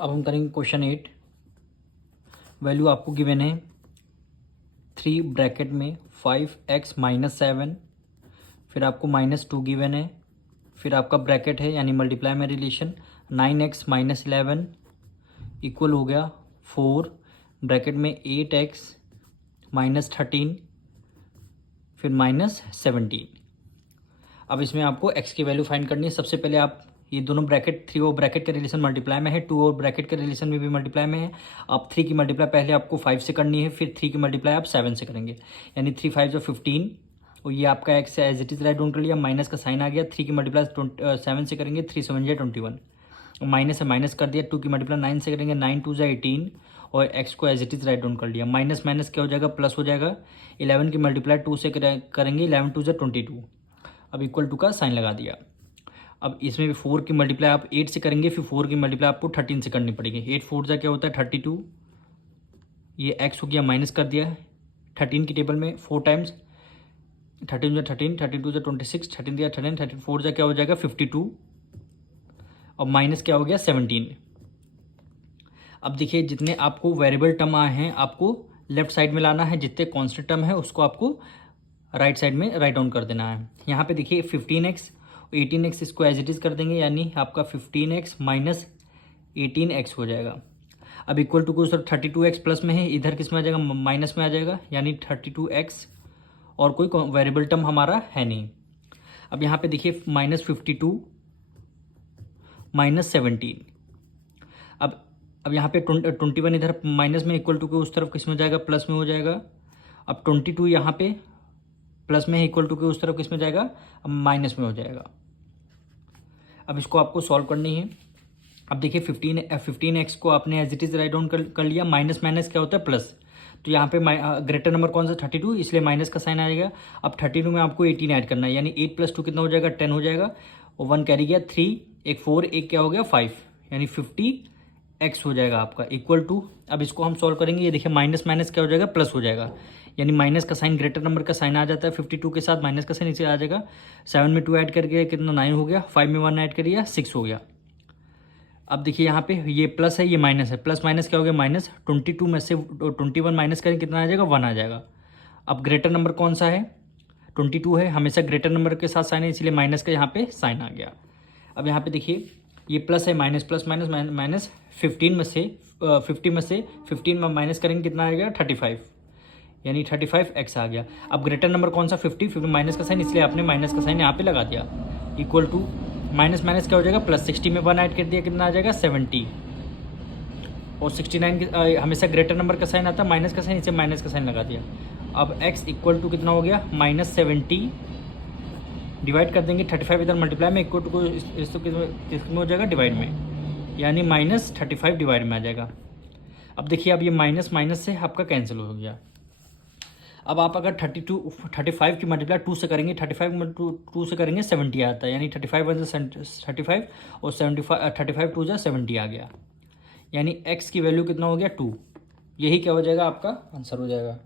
अब हम करेंगे क्वेश्चन 8। वैल्यू आपको गिवन है 3 ब्रैकेट में 5x माइनस 7, फिर आपको -2 गिवन है, फिर आपका ब्रैकेट है यानी मल्टीप्लाई में रिलेशन 9x माइनस 11 इक्वल हो गया 4, ब्रैकेट में 8x माइनस 13, फिर -17। अब इसमें आपको x की वैल्यू फाइंड करनी है। सबसे पहले आप ये दोनों ब्रैकेट 3 और ब्रैकेट के रिलेशन मल्टीप्लाई में है, 2 और ब्रैकेट के रिलेशन में भी मल्टीप्लाई में है। आप 3 की मल्टीप्लाई पहले आपको 5 से करनी है, फिर 3 की मल्टीप्लाई आप 7 से करेंगे, यानी 3 5 जो 15, और ये आपका x as it is write down कर लिया, माइनस का साइन आ गया। 3 की मल्टीप्लाई 7 से करेंगे, 3 7 जा 21, माइनस से माइनस कर दिया। 2 की मल्टीप्लाई 9 से करेंगे, 9 2 जा 18, और x को as it is write down कर लिया। माइनस माइनस क्या हो जाएगा, प्लस हो जाएगा। 11 की मल्टीप्लाई 2 से करेंगे, 11 2 जा 22, अब इक्वल टू का साइन लगा दिया। अब इसमें भी 4 की मल्टीप्लाई आप 8 से करेंगे, फिर 4 की मल्टीप्लाई आपको 13 से करनी पड़ेगी। 8 4 जा क्या होता है 32, ये x हो गया, माइनस कर दिया 13 की टेबल में 4 टाइम्स, 13 जा 13, 32 जा 26, 13 दिया 13, 34 जा क्या हो जाएगा 52, और माइनस क्या हो गया 17। अब देखिए जितने आपको वेरिएबल टर्म आए हैं आपको लेफ्ट साइड में लाना है, जितने कॉन्स्टेंट टर्म है उसको आपको राइट साइड में राइट डाउन कर देना है। यहाँ पे देखिए 15x 18x इसको एज इट इज़ कर देंगे, यानी आपका 15x माइनस 18x हो जाएगा। अब इक्वल टू को सर 32x प्लस में है, इधर किस में आ जाएगा माइनस में आ जाएगा, यानी 32x, और कोई वेरिएबल टर्म हमारा है नहीं। अब यहाँ पे देखिए -52 -17। अब यहाँ पे 21 इधर माइनस में, इक्वल टू के उस तरफ किस में जाएगा प्लस में हो जाएगा। अब 22 यहाँ पे प्लस में है, इक्वल टू के उस तरफ किस में जाएगा अब माइनस में हो जाएगा। अब इसको आपको सॉल्व करनी है। अब देखिए 15x को आपने as it is write down कर लिया। माइनस माइनस क्या होता है प्लस, तो यहाँ पे ग्रेटर नंबर कौन सा 32, इसलिए माइनस का साइन आएगा। अब 32 में आपको 18 ऐड करना है, यानी 8 + 2 कितना हो जाएगा 10 हो जाएगा, और 1 कैरी गया 3, एक 4, एक क्या हो गया 5, यानी 50x हो जाएगा आपका इक्वल टू। अब इसको हम सॉल्व करेंगे, ये देखिए माइनस माइनस क्या हो जाएगा प्लस हो जाएगा, यानी माइनस का साइन ग्रेटर नंबर का साइन आ जाता है 52 के साथ, माइनस का साइन इसे आ जाएगा। 7 में 2 ऐड करके कितना 9 हो गया, 5 में 1 ऐड करिए 6 हो गया। अब देखिए यहाँ पे ये प्लस है ये माइनस है, प्लस माइनस क्या हो गया माइनस, 22 में से 21 माइनस करें कितना आ जाएगा 1 आ जाएगा। अब ग्रेटर नंबर कौन सा है 22 है, हमेशा ग्रेटर नंबर के साथ साइन है, इसलिए माइनस का यहाँ पे साइन आ गया। अब यहाँ पे देखिए ये प्लस है, माइनस प्लस माइनस माइनस 15 में से 50 में से 15 में माइनस करेंगे कितना आ गया 35, यानी 35x आ गया। अब ग्रेटर नंबर कौन सा 50 माइनस का साइन, इसलिए आपने माइनस का साइन यहाँ पे लगा दिया, इक्वल टू माइनस माइनस क्या हो जाएगा प्लस, 60 में 1 ऐड कर दिया कितना आ जाएगा 70, और 69 हमेशा ग्रेटर नंबर का साइन आता है, माइनस का साइन, इसे माइनस का साइन लगा दिया। अब x इक्वल टू कितना हो गया -70, डिवाइड कर देंगे 35 इधर मल्टीप्लाई में, इक्वल टू को किसमें हो जाएगा डिवाइड में, यानी -35 डिवाइड में आ जाएगा। अब देखिए अब ये माइनस माइनस से आपका कैंसिल हो गया। अब आप अगर 35 की मल्टीप्लाई 2 से करेंगे, 35 में 2 से करेंगे 70 आता है, यानी 35 × 35 और 35 2 जा 70 आ गया, यानी x की वैल्यू कितना हो गया 2। यही क्या हो जाएगा आपका आंसर हो जाएगा।